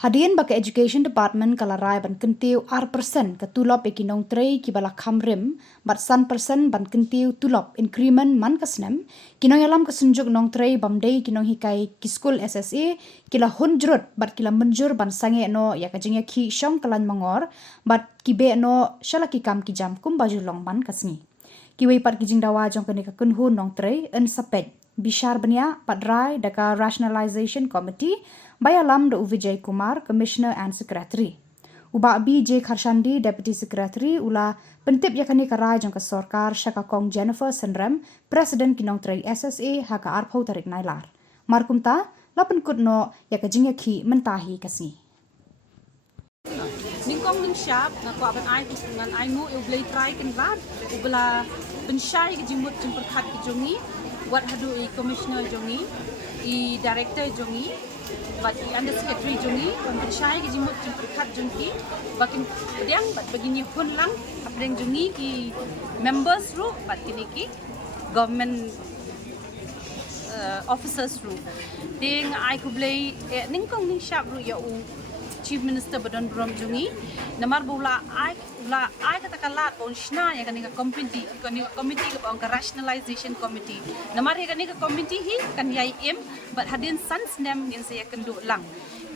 Hadian baka Education Department kalarai ban kentiu R% ke tulop ekinong trei ki bala kamrim, bat san persen ban kentiu tulop increment man kasnem, kinong alam kesunjuk nong trei bamdei kinong hikai ki skul SSA, kila hunjrut bat kila menjur ban sange no ya kajingya ki syong kalan mangor, bat kibe no shalaki kam ki jam kum baju long ban kasni. Kiwei pat kijing dawa jong kene ka kunhu nong trei en sapet. Bishar Bania, Padrai, Daka Rationalization Committee, Bayalam do Vijay Kumar, Commissioner and Secretary. Uba B.J. Kharshandi, Deputy Secretary, Ula Pentip Yakani Karai Jangka Sorkar, Shaka Kong Jennifer Senrem, President Kinong Tray SSA, Haka Arpau Tarik Nailar. Markumta, Lapan Kudno, Yakajingya Ki, Mentahi Kasni. Ningkong ning shop na ko aban ay kusungan ay mo ublay try kan bad ubla pensyai ke jimut jemput khat ke jongi wat hadu I commissioner jongi I director jongi bat I under secretary jongi pensyai ke jimut jemput khat jongi bakin diang bat begini hun lang apdeng jongi ki members ru bat kini ki government officers ru ding ay kublay ningkong ning shop ru ya u Chief Minister Badon Brom Jungi, namar bula ay katakanlah pon shna ya kanika committee ke pon rationalization committee. Namar ya kanika committee hi kan yai but hadin sans nem yang saya kendu lang.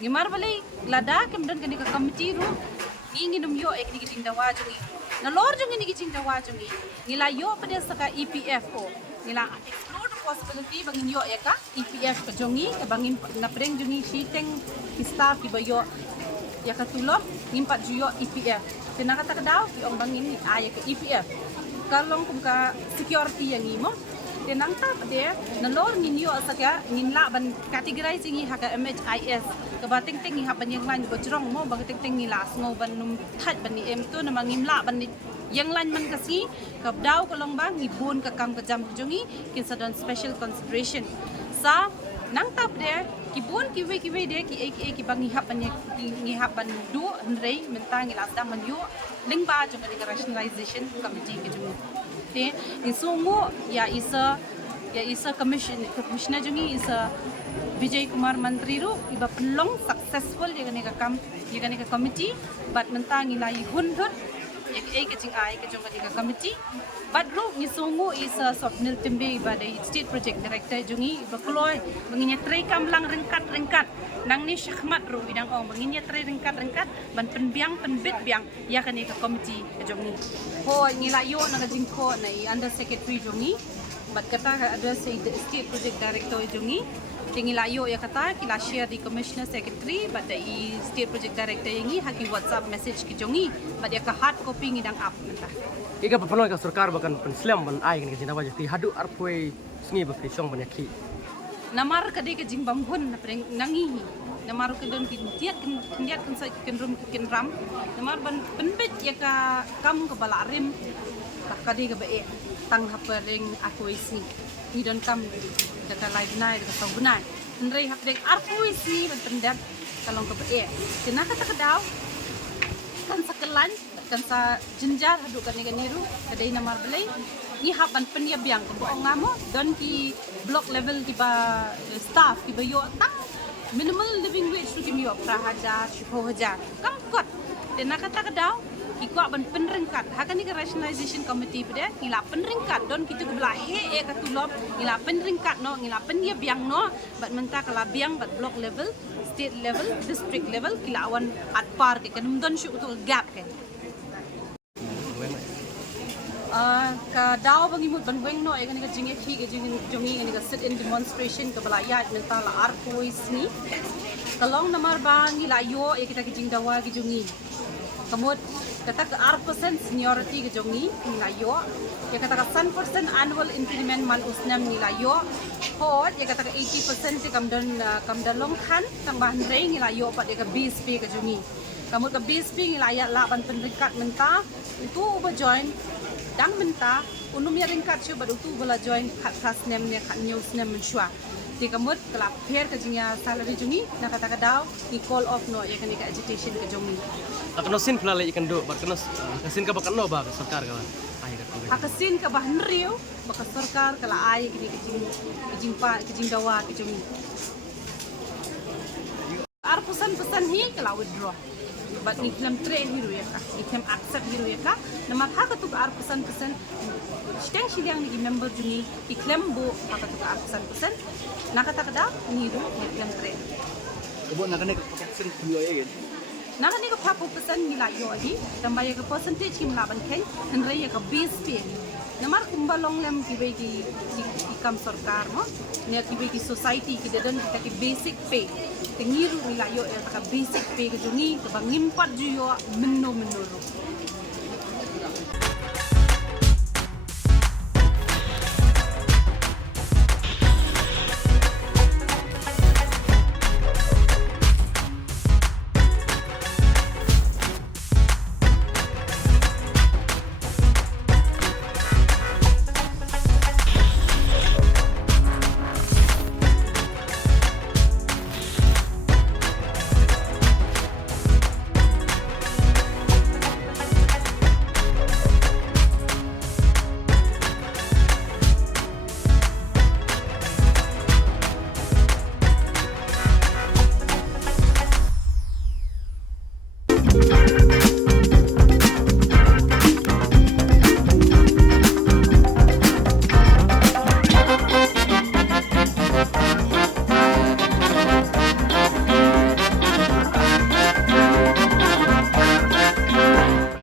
Ngimar balai lada kemudian kanika committee ru ingin yo ek digiting dawa jungi. Na lor jungi digiting dawa jungi. Ngila yo pada saka EPFO. Ngila explore the possibility bangin yo eka EPF ke jungi ke bangin na preng jungi shiteng staff ki bayo ya katulong ngimpat juyo EPF. Tinakata kadaw yung bangin ni ay ke EPF. Kalong kum ka security yang imo tinang ta pade nalor ninyo asaka nginla ban categorizing I haka MHIS ke bating ting I haban yang lain bojrong mo bating ting ngilas ngo ban num that ban ni M tu na mangimla ban yang lain man kasi kabdaw kalong bang ibun ka kam ka jam jungi kinsa don special consideration sa nang tap de kibun kiwe de ki bang ngihap ban du nrei mentang ilas dam man yo ling ba jong ka rationalization committee ke jung te insumo ya isa commissioner jungi isa Vijay Kumar Mantri ru iba pelong successful ya ka committee but mentang ilai hun ke jing ai ke jong ka committee but ru ngisungu isa Sopnil Timbe iba de state project director jungi iba kloy menginya trei kam lang rengkat nang ni syahmat ru bidang ong menginya trei rengkat ban penbiang penbit biang ya ka committee ke jongi ho ngilayo na ka jingko na I under secretary jongi but kata ada state project director jongi tingilayo ya kata kila share di commissioner secretary but I state project director yangi haki WhatsApp message ki jongi but ya ka hard copy ngidang up nanta Ika papanong ka sarkar bakan penslam ban ay kan jinawa jati hadu arpoi sungi ba pisong ban yakhi namar kade ke jimbam hun na preng nangihi namar ke don kintiat kan sa kenrum kenram namar ban penbet ya ka kam ke balarim kade ke be tang hapering aku isi ni don kam data live night data tau benai nrei hapdeng aku isi ban pendat kalong ke be kena kata kedaw kan sakelan kan sa jenjar hadu kan niru kadai namar belai ni haban penya biang ko ngamo don ki block level ki ba staff ki ba yo tang minimal living wage tu ki mi wa prahaja 10,000 kam kot tena kata kadaw ki ko ban penringkat hakan ni rationalization committee pada ngila penringkat don ki tu belah he katulop ngila penringkat no ngila penya biang no bat menta kala biang bat block level state level district level kila awan at par ke kan don shu utul gap ke ka daw bangimut banweng no ay ka jingi ki ka jongi ka sit in demonstration ka balaya mental arpois ni kalong namar bang ilayo ay kita kijing dawa ki jongi kamot kata ka R% seniority ka jongi ilayo ya kata ka 100% annual increment man usnam ilayo hot ya kata ka 80% ti kamdan long khan tang bahan rei ilayo pat ya ka BSP ka jongi kamot ka BSP ilaya laban pendekat menta itu ba join dang menta unum ya ringkat syu badu tu bola join khas nem ne khat news nem menshwa ti kamut kala pher ka jinya salary jungi na kata kadaw ni call off no ya kanika agitation ka jungi akno sin phlale ikan do bakno kasin ka bakno ba sarkar kala ay ka hakasin ka bah nriu baka sarkar kala ay kini kijing dawa ki jungi ar pesan hi kalau withdraw. But ni claim trade hiru ya ka, ni claim accept hiru ya ka. Nama haka tu ar persen. Steng sidang ni member jungi, ni claim bo haka tu ar persen. Nakata kada ni hiru ni claim trade. Kebo nakane persen dua ya kan. Naka ni ka papu persen nila yo adi, tambah ya ka percentage kim laban ken, henry ya ka base pay. Namar kumbalong lem kibegi ikam sarkar mo, ni kibegi society kidadan kita ki basic pay. Tengiru nila yo ya ka basic pay ke jungi, ka bangimpat juyo menno ro.